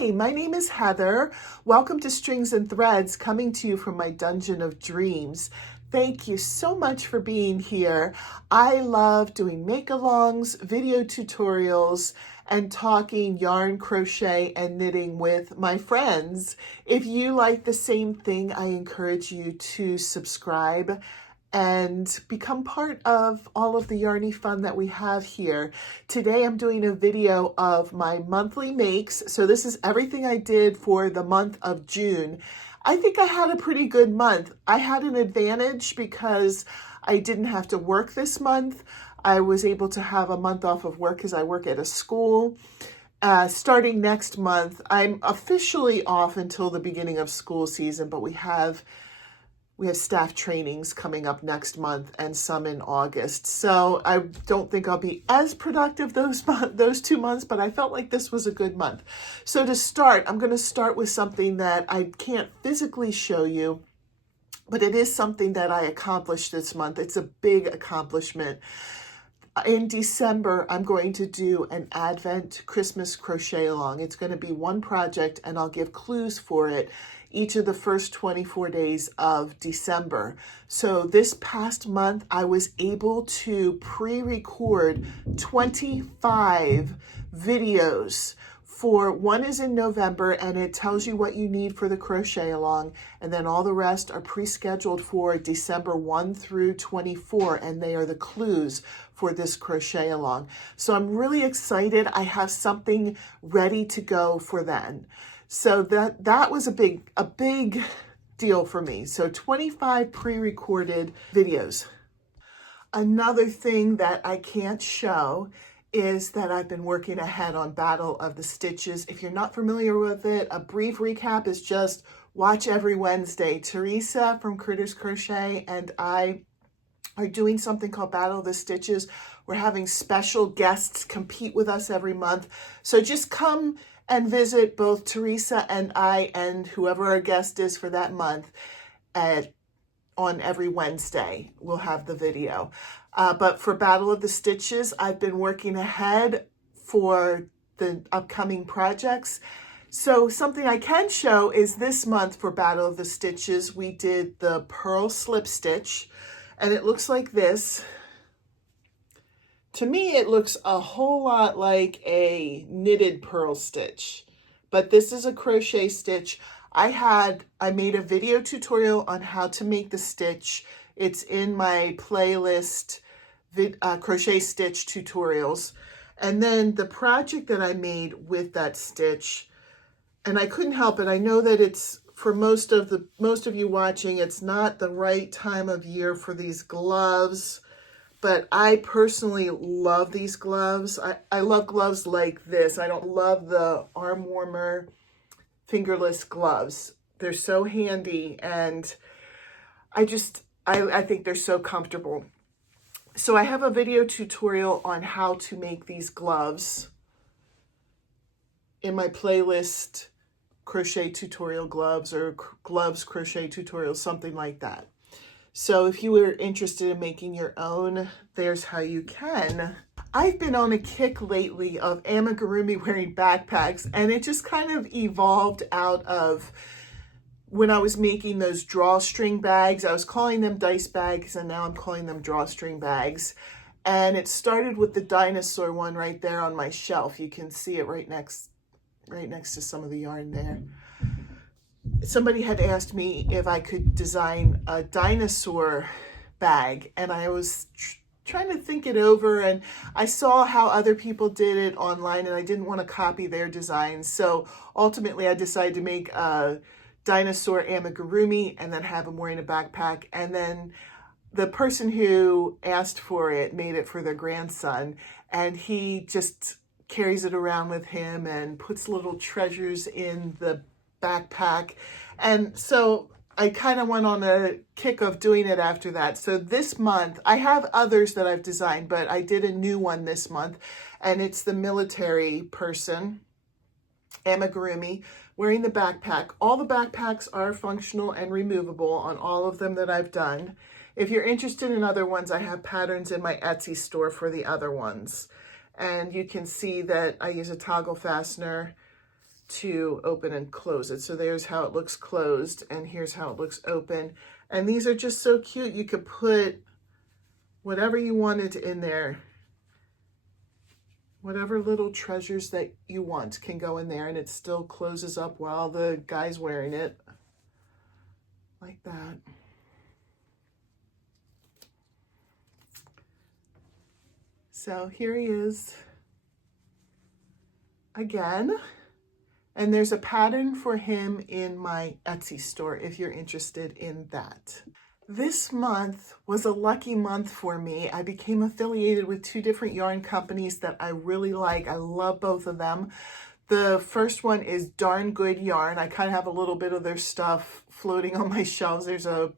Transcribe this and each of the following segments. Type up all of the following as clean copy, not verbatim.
Hi, my name is Heather. Welcome to Strings and Threads, coming to you from my Dungeon of Dreams. Thank you so much for being here. I love doing make-alongs, video tutorials, and talking yarn, crochet, and knitting with my friends. If you like the same thing, I encourage you to subscribe and become part of all of the yarny fun that we have here. Today I'm doing a video of my monthly makes. So this is everything I did for the month of June. I think I had a pretty good month. I had an advantage because I didn't have to work this month. I was able to have a month off of work because I work at a school. Starting next month, I'm officially off until the beginning of school season, but we have staff trainings coming up next month and some in August. So I don't think I'll be as productive those 2 months, but I felt like this was a good month. So to start, I'm going to start with something that I can't physically show you, but it is something that I accomplished this month. It's a big accomplishment. In December, I'm going to do an Advent Christmas crochet along. It's going to be one project and I'll give clues for it each of the first 24 days of December. So this past month, I was able to pre-record 25 videos. One is in November and it tells you what you need for the crochet along, and then all the rest are pre-scheduled for December 1 through 24, and they are the clues for this crochet along. So I'm really excited. I have something ready to go for then. So that was a big deal for me. So 25 pre-recorded videos. Another thing that I can't show is that I've been working ahead on Battle of the Stitches. If you're not familiar with it, a brief recap is just watch every Wednesday. Teresa from Critters Crochet and I are doing something called Battle of the Stitches. We're having special guests compete with us every month. So just come and visit both Teresa and I and whoever our guest is for that month on every Wednesday. We'll have the video. But for Battle of the Stitches, I've been working ahead for the upcoming projects. So something I can show is this month for Battle of the Stitches, we did the Purl Slip Stitch, and it looks like this. To me, it looks a whole lot like a knitted purl stitch, but this is a crochet stitch. I made a video tutorial on how to make the stitch. It's in my playlist, crochet stitch tutorials. And then the project that I made with that stitch, and I couldn't help it. I know that it's for most of you watching, it's not the right time of year for these gloves. But I personally love these gloves. I love gloves like this. I don't love the arm warmer fingerless gloves. They're so handy and I think they're so comfortable. So I have a video tutorial on how to make these gloves in my playlist, crochet tutorial gloves or gloves crochet tutorial, something like that. So if you were interested in making your own, there's how you can. I've been on a kick lately of Amigurumi wearing backpacks, and it just kind of evolved out of when I was making those drawstring bags. I was calling them dice bags, and now I'm calling them drawstring bags. And it started with the dinosaur one right there on my shelf. You can see it right next to some of the yarn there. Somebody had asked me if I could design a dinosaur bag, and I was trying to think it over, and I saw how other people did it online, and I didn't want to copy their designs. So ultimately I decided to make a dinosaur amigurumi and then have them wearing a backpack. And then the person who asked for it made it for their grandson, and he just carries it around with him and puts little treasures in the backpack. And so I kind of went on a kick of doing it after that. So this month, I have others that I've designed, but I did a new one this month, and it's the military person, amigurumi, wearing the backpack. All the backpacks are functional and removable on all of them that I've done. If you're interested in other ones, I have patterns in my Etsy store for the other ones. And you can see that I use a toggle fastener to open and close it. So there's how it looks closed, and here's how it looks open. And these are just so cute. You could put whatever you wanted in there. Whatever little treasures that you want can go in there, and it still closes up while the guy's wearing it. Like that. So here he is again. And there's a pattern for him in my Etsy store if you're interested in that. This month was a lucky month for me. I became affiliated with 2 different yarn companies that I really like. I love both of them. The first one is Darn Good Yarn. I kind of have a little bit of their stuff floating on my shelves. There's a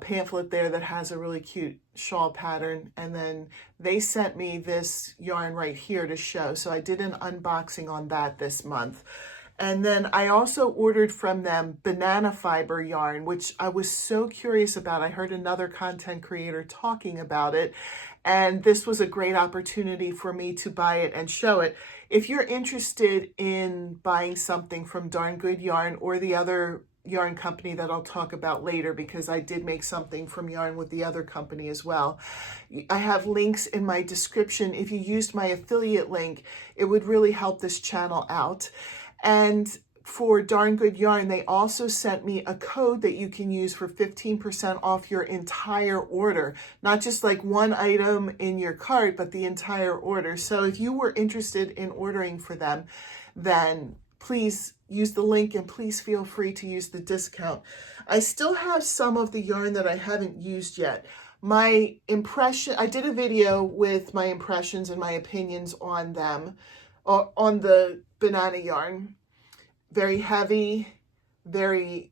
pamphlet there that has a really cute shawl pattern. And then they sent me this yarn right here to show. So I did an unboxing on that this month. And then I also ordered from them banana fiber yarn, which I was so curious about. I heard another content creator talking about it, and this was a great opportunity for me to buy it and show it. If you're interested in buying something from Darn Good Yarn or the other yarn company that I'll talk about later, because I did make something from yarn with the other company as well, I have links in my description. If you used my affiliate link, it would really help this channel out. And for Darn Good Yarn, they also sent me a code that you can use for 15% off your entire order. Not just like one item in your cart, but the entire order. So if you were interested in ordering for them, then please use the link and please feel free to use the discount. I still have some of the yarn that I haven't used yet. I did a video with my impressions and my opinions on them, on the banana yarn. Very heavy, very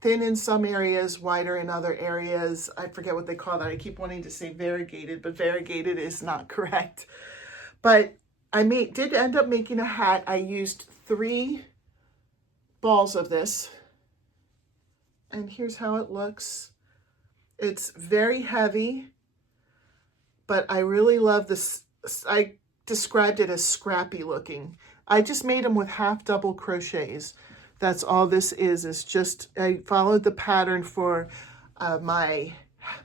thin in some areas, wider in other areas. I forget what they call that. I keep wanting to say variegated, but variegated is not correct. But I did end up making a hat. I used 3 balls of this, and here's how it looks. It's very heavy, but I really love this. I described it as scrappy looking. I just made them with half double crochets. That's all this is just, I followed the pattern for my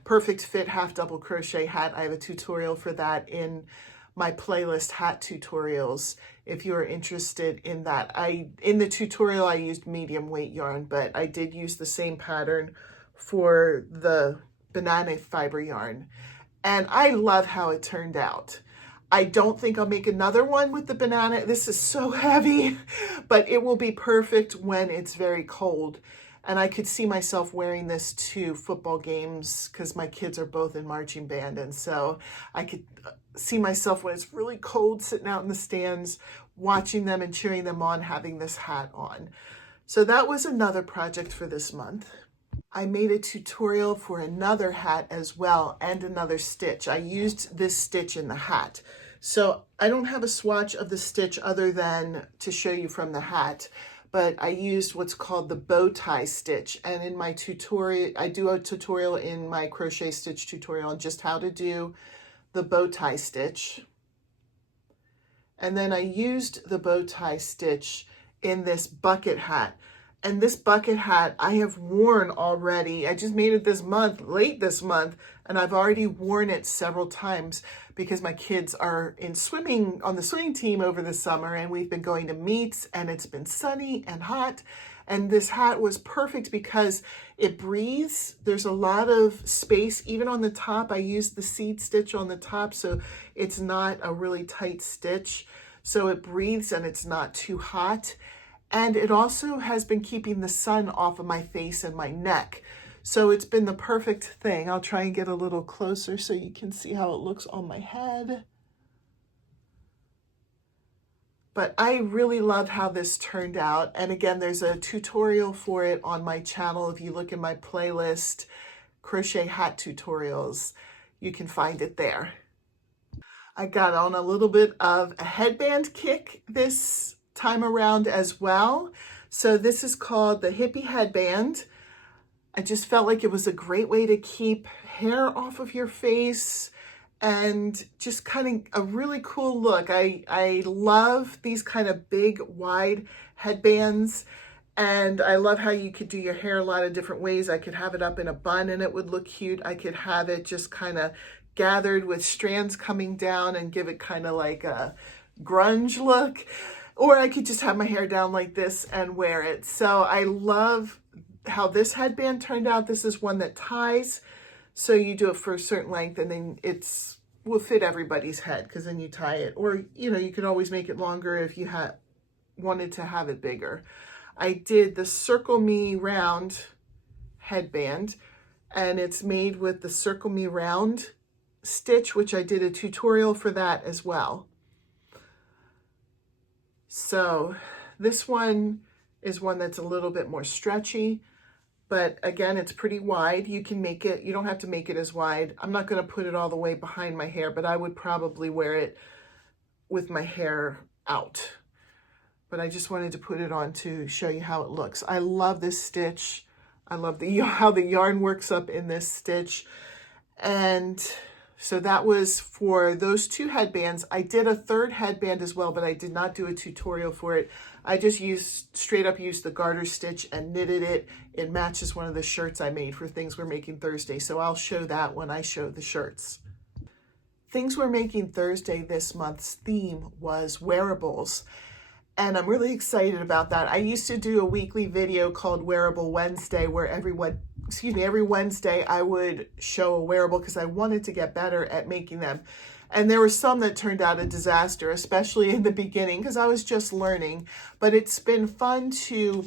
perfect fit half double crochet hat. I have a tutorial for that in my playlist, hat tutorials, if you are interested in that. In the tutorial I used medium weight yarn, but I did use the same pattern for the banana fiber yarn, and I love how it turned out. I don't think I'll make another one with the banana. This is so heavy, but it will be perfect when it's very cold. And I could see myself wearing this to football games because my kids are both in marching band. And so I could see myself when it's really cold sitting out in the stands, watching them and cheering them on, having this hat on. So that was another project for this month. I made a tutorial for another hat as well and another stitch. I used this stitch in the hat. So I don't have a swatch of the stitch other than to show you from the hat, but I used what's called the bow tie stitch. And in my tutorial, I do a tutorial in my crochet stitch tutorial on just how to do the bow tie stitch. And then I used the bow tie stitch in this bucket hat. And this bucket hat I have worn already. I just made it this month, late this month, and I've already worn it several times because my kids are in swimming on the swimming team over the summer, and we've been going to meets, and it's been sunny and hot. And this hat was perfect because it breathes. There's a lot of space, even on the top. I used the seed stitch on the top, so it's not a really tight stitch. So it breathes and it's not too hot. And it also has been keeping the sun off of my face and my neck. So it's been the perfect thing. I'll try and get a little closer so you can see how it looks on my head. But I really love how this turned out. And again, there's a tutorial for it on my channel. If you look in my playlist, crochet hat tutorials, you can find it there. I got on a little bit of a headband kick this time around as well. So this is called the hippie headband. I just felt like it was a great way to keep hair off of your face and just kind of a really cool look. I love these kind of big, wide headbands, and I love how you could do your hair a lot of different ways. I could have it up in a bun and it would look cute. I could have it just kind of gathered with strands coming down and give it kind of like a grunge look, or I could just have my hair down like this and wear it. So I love how this headband turned out. This is one that ties. So you do it for a certain length and then will fit everybody's head, because then you tie it. Or, you know, you could always make it longer if you wanted to have it bigger. I did the Circle Me Round headband, and it's made with the Circle Me Round stitch, which I did a tutorial for that as well. So this one is one that's a little bit more stretchy. But again, it's pretty wide. You can make it, you don't have to make it as wide. I'm not going to put it all the way behind my hair, but I would probably wear it with my hair out. But I just wanted to put it on to show you how it looks. I love this stitch. I love how the yarn works up in this stitch. And so that was for those two headbands. I did a third headband as well, but I did not do a tutorial for it. I just straight up used the garter stitch and knitted it. It matches one of the shirts I made for Things We're Making Thursday. So I'll show that when I show the shirts. Things We're Making Thursday this month's theme was wearables. And I'm really excited about that. I used to do a weekly video called Wearable Wednesday, where every Wednesday I would show a wearable because I wanted to get better at making them. And there were some that turned out a disaster, especially in the beginning, because I was just learning. But it's been fun to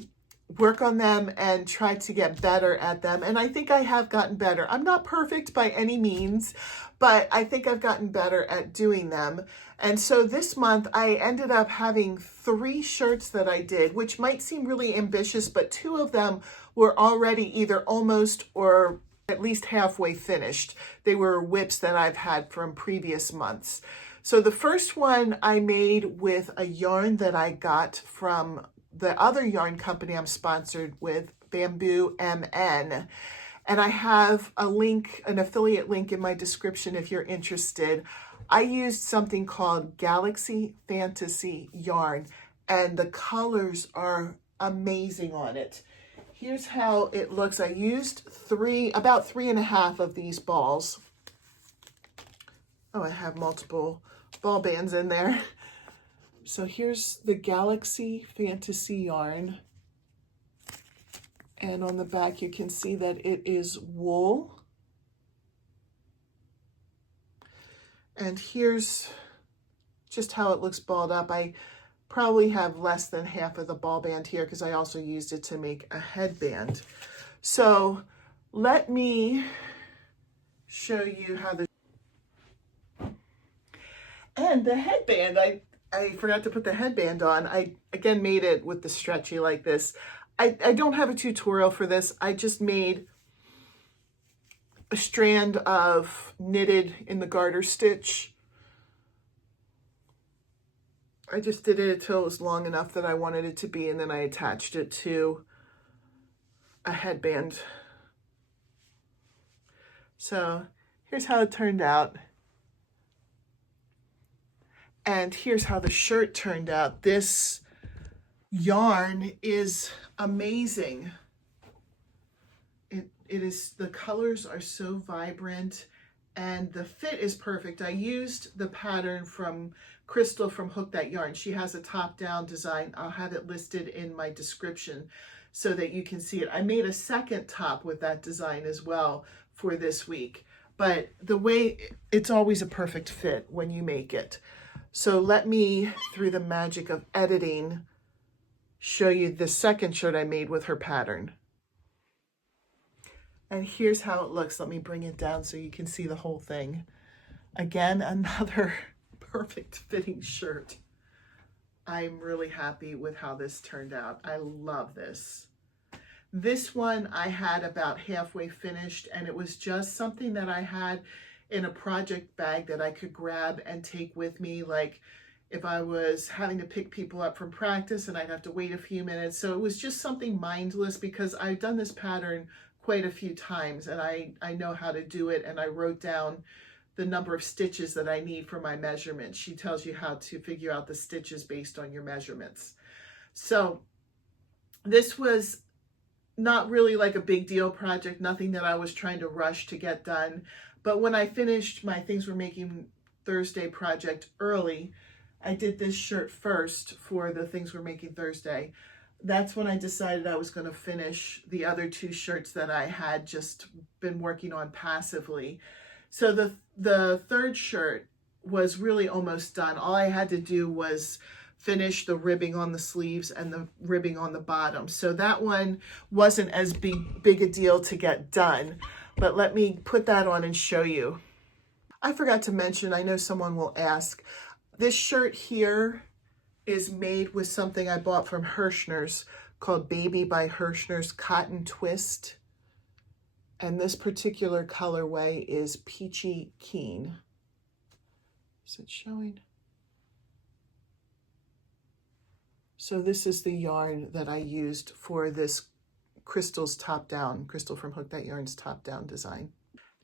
work on them and try to get better at them. And I think I have gotten better. I'm not perfect by any means, but I think I've gotten better at doing them. And so this month I ended up having 3 shirts that I did, which might seem really ambitious, but 2 of them were already either almost or at least halfway finished. They were whips that I've had from previous months. So the first one I made with a yarn that I got from the other yarn company I'm sponsored with, BambooMN. And I have a link, an affiliate link in my description if you're interested. I used something called Galaxy Fantasy yarn, and the colors are amazing on it. Here's how it looks. I used about 3.5 of these balls. Oh, I have multiple ball bands in there. So here's the Galaxy Fantasy yarn. And on the back, you can see that it is wool. And here's just how it looks balled up. I probably have less than half of the ball band here because I also used it to make a headband. So let me show you how and the headband, I forgot to put the headband on. I again made it with the stretchy like this. I don't have a tutorial for this. I just made a strand of knitted in the garter stitch. I just did it until it was long enough that I wanted it to be, and then I attached it to a headband. So here's how it turned out. And here's how the shirt turned out. This yarn is amazing. It is, the colors are so vibrant and the fit is perfect. I used the pattern from Crystal from Hook That Yarn. She has a top-down design. I'll have it listed in my description so that you can see it. I made a second top with that design as well for this week. But the way, it's always a perfect fit when you make it. So let me, through the magic of editing, show you the second shirt I made with her pattern. And here's how it looks. Let me bring it down so you can see the whole thing. Again, another perfect fitting shirt. I'm really happy with how this turned out. I love this. This one I had about halfway finished, and it was just something that I had in a project bag that I could grab and take with me, like if I was having to pick people up from practice and I'd have to wait a few minutes. So it was just something mindless because I've done this pattern quite a few times and I know how to do it, and I wrote down the number of stitches that I need for my measurements. She tells you how to figure out the stitches based on your measurements. So this was not really like a big deal project, nothing that I was trying to rush to get done. But when I finished my Things We're Making Thursday project early, I did this shirt first for the Things We're Making Thursday. That's when I decided I was going to finish the other two shirts that I had just been working on passively. So the third shirt was really almost done. All I had to do was finish the ribbing on the sleeves and the ribbing on the bottom. So that one wasn't as big a deal to get done, but let me put that on and show you. I forgot to mention, I know someone will ask, this shirt here is made with something I bought from Hirschner's called Baby by Hirschner's Cotton Twist. And this particular colorway is Peachy Keen. Is it showing? So this is the yarn that I used for this Crystal's top down, Crystal from Hook That Yarn's top down design.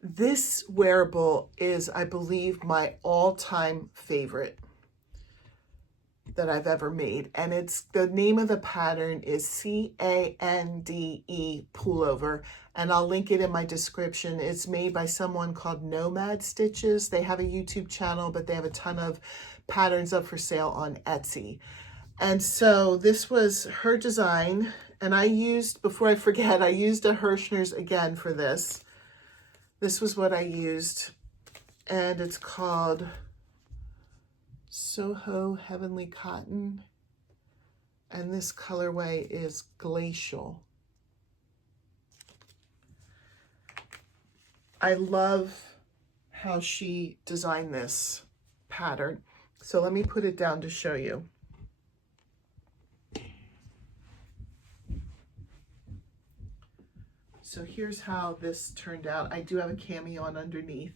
This wearable is, I believe, my all-time favorite that I've ever made. And it's, the name of the pattern is Cande Pullover, and I'll link it in my description. It's made by someone called Nomad Stitches. They have a YouTube channel, but they have a ton of patterns up for sale on Etsy. And so this was her design, and I used, before I forget, I used a Hirschner's again for this. This was what I used, and it's called Soho Heavenly Cotton, and this colorway is Glacial. I love how she designed this pattern. So let me put it down to show you. So here's how this turned out. I do have a cami on underneath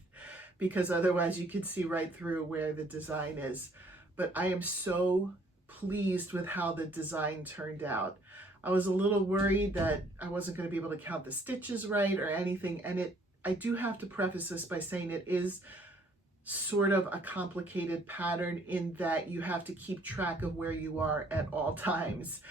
because otherwise you could see right through where the design is. But I am so pleased with how the design turned out. I was a little worried that I wasn't going to be able to count the stitches right or anything. And I do have to preface this by saying it is sort of a complicated pattern in that you have to keep track of where you are at all times.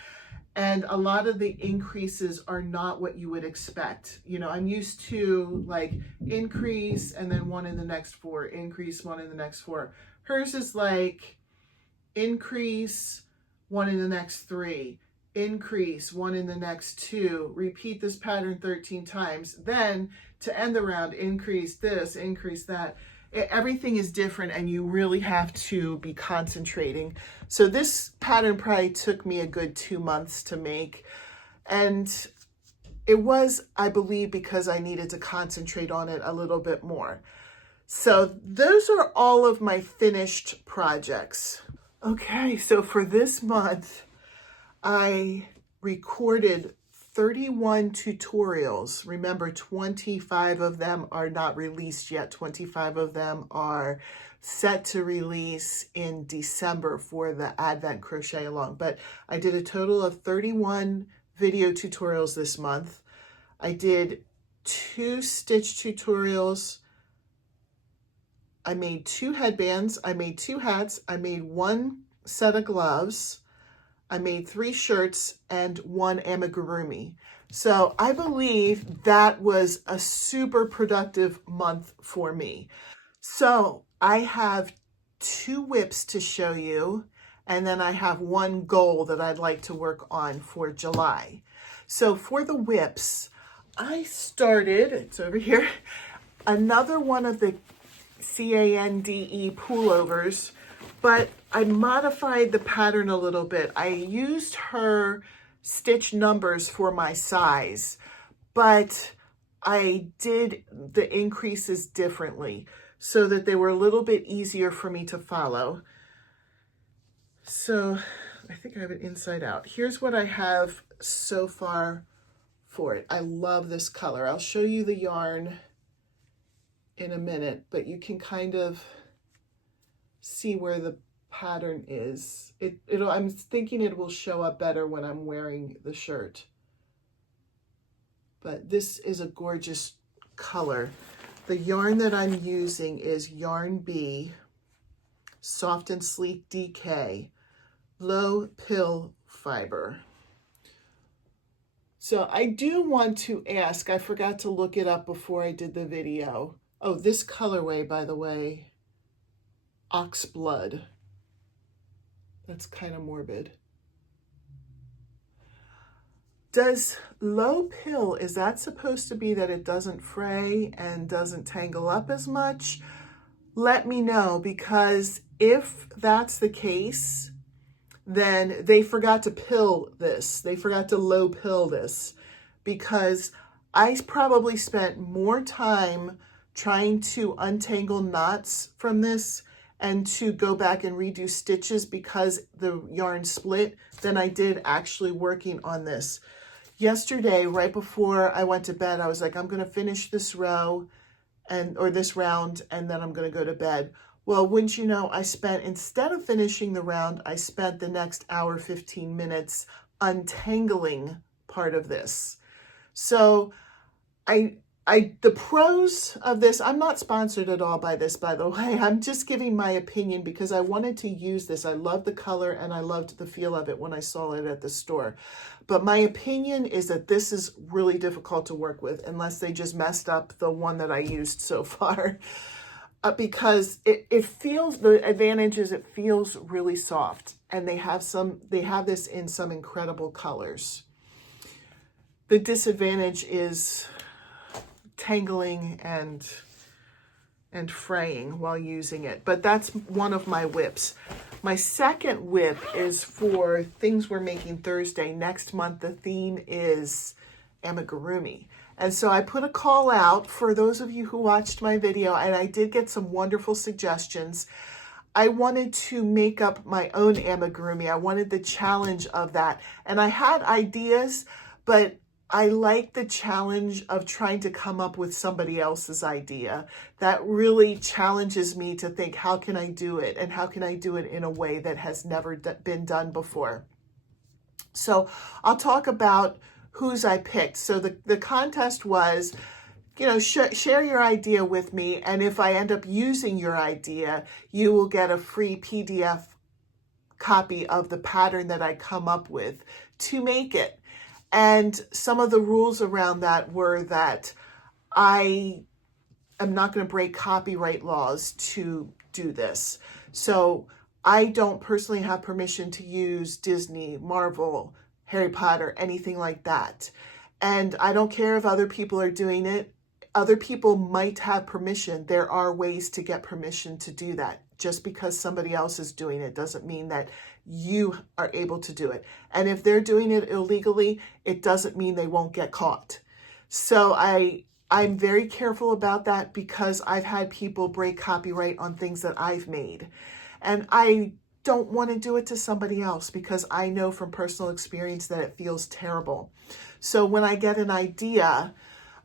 And a lot of the increases are not what you would expect. You know, I'm used to like increase and then one in the next four, increase, one in the next four. Hers is like increase, one in the next three, increase, one in the next two, repeat this pattern 13 times. Then to end the round, increase this, increase that. Everything is different and you really have to be concentrating. So this pattern probably took me a good 2 months to make. And it was, I believe, because I needed to concentrate on it a little bit more. So those are all of my finished projects. Okay, so for this month, I recorded 31 tutorials. Remember, 25 of them are not released yet. 25 of them are set to release in December for the Advent Crochet Along. But I did a total of 31 video tutorials this month. I did 2 stitch tutorials. I made 2 headbands. I made 2 hats. I made 1 set of gloves. I made 3 shirts and 1 amigurumi. So I believe that was a super productive month for me. So I have 2 whips to show you, and then I have 1 goal that I'd like to work on for July. So for the whips, I started, it's over here, another one of the Cande pullovers, but I modified the pattern a little bit. I used her stitch numbers for my size, but I did the increases differently so that they were a little bit easier for me to follow. So I think I have it inside out. Here's what I have so far for it. I love this color. I'll show you the yarn in a minute, but you can kind of see where the pattern is. I'm thinking it will show up better when I'm wearing the shirt. But this is a gorgeous color. The yarn that I'm using is Yarn B, Soft and Sleek DK, low pill fiber. So I do want to ask, I forgot to look it up before I did the video. Oh, this colorway, by the way, Ox Blood. That's kind of morbid. Does low pill, is that supposed to be that it doesn't fray and doesn't tangle up as much? Let me know, because if that's the case, then they forgot to pill this. They forgot to low pill this, because I probably spent more time trying to untangle knots from this and to go back and redo stitches because the yarn split than I did actually working on this. Yesterday, right before I went to bed, I was like, I'm going to finish this row or this round, and then I'm going to go to bed. Well, wouldn't you know, I spent, instead of finishing the round, I spent the next hour, 15 minutes untangling part of this. So the pros of this, I'm not sponsored at all by this, by the way. I'm just giving my opinion because I wanted to use this. I love the color and I loved the feel of it when I saw it at the store. But my opinion is that this is really difficult to work with unless they just messed up the one that I used so far. Because it feels, the advantage is it feels really soft, and they have this in some incredible colors. The disadvantage is tangling and fraying while using it, but that's one of my whips. My second whip is for things we're making Thursday. Next month, the theme is Amigurumi. And so I put a call out for those of you who watched my video, and I did get some wonderful suggestions. I wanted to make up my own amigurumi. I wanted the challenge of that. And I had ideas, but I like the challenge of trying to come up with somebody else's idea. That really challenges me to think, how can I do it? And how can I do it in a way that has never been done before? So I'll talk about whose I picked. So the contest was, you know, share your idea with me, and if I end up using your idea, you will get a free PDF copy of the pattern that I come up with to make it. And some of the rules around that were that I am not going to break copyright laws to do this. So I don't personally have permission to use Disney, Marvel, Harry Potter, anything like that. And I don't care if other people are doing it. Other people might have permission. There are ways to get permission to do that. Just because somebody else is doing it doesn't mean that you are able to do it. And if they're doing it illegally, it doesn't mean they won't get caught. So I'm very careful about that because I've had people break copyright on things that I've made. And I don't want to do it to somebody else because I know from personal experience that it feels terrible. So when I get an idea,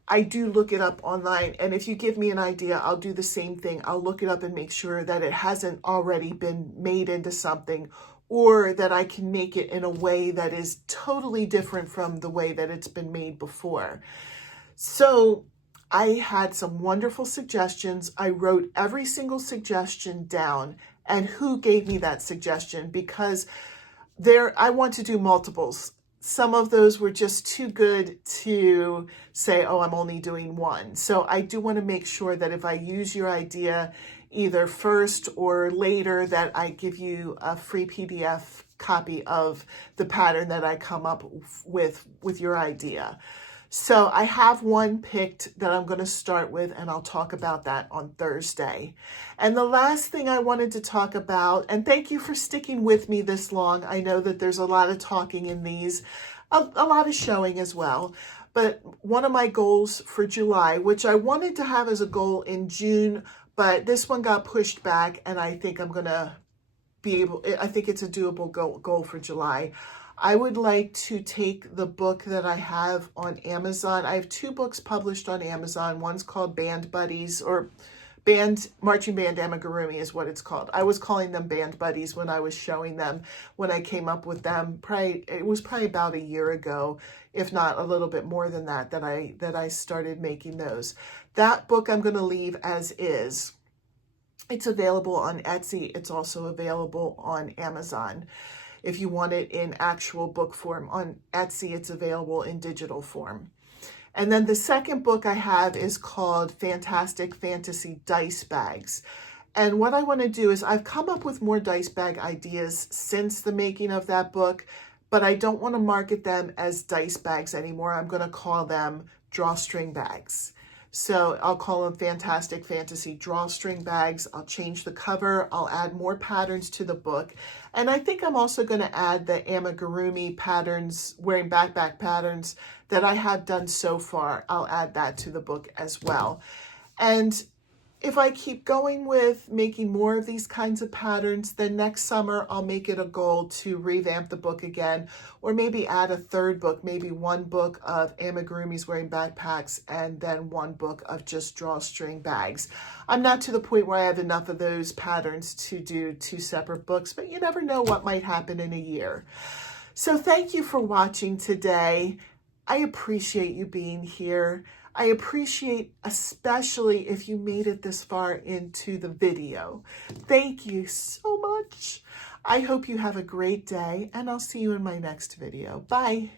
I do look it up online. And if you give me an idea, I'll do the same thing. I'll look it up and make sure that it hasn't already been made into something, or that I can make it in a way that is totally different from the way that it's been made before. So I had some wonderful suggestions. I wrote every single suggestion down and who gave me that suggestion, because I want to do multiples. Some of those were just too good to say, oh, I'm only doing one. So I do want to make sure that if I use your idea either first or later, that I give you a free PDF copy of the pattern that I come up with your idea. So I have one picked that I'm going to start with, and I'll talk about that on Thursday. And the last thing I wanted to talk about, and thank you for sticking with me this long. I know that there's a lot of talking in these, a lot of showing as well. But one of my goals for July, which I wanted to have as a goal in June, but this one got pushed back, and I think I'm going to be able, I think it's a doable goal for July. I would like to take the book that I have on Amazon. I have 2 books published on Amazon. One's called Band Buddies, or marching band amigurumi is what it's called. I was calling them band buddies when I was showing them, when I came up with them. It was probably about a year ago, if not a little bit more than that, that I started making those. That book I'm going to leave as is. It's available on Etsy. It's also available on Amazon. If you want it in actual book form, on Etsy, it's available in digital form. And then the second book I have is called Fantastic Fantasy Dice Bags. And what I want to do is I've come up with more dice bag ideas since the making of that book, but I don't want to market them as dice bags anymore. I'm going to call them drawstring bags. So I'll call them Fantastic Fantasy Drawstring Bags. I'll change the cover. I'll add more patterns to the book. And I think I'm also going to add the amigurumi patterns, wearing backpack patterns that I have done so far. I'll add that to the book as well. And if I keep going with making more of these kinds of patterns, then next summer I'll make it a goal to revamp the book again, or maybe add a third book, maybe one book of amigurumis wearing backpacks and then one book of just drawstring bags. I'm not to the point where I have enough of those patterns to do 2 separate books, but you never know what might happen in a year. So thank you for watching today. I appreciate you being here. I appreciate especially if you made it this far into the video. Thank you so much. I hope you have a great day, and I'll see you in my next video. Bye.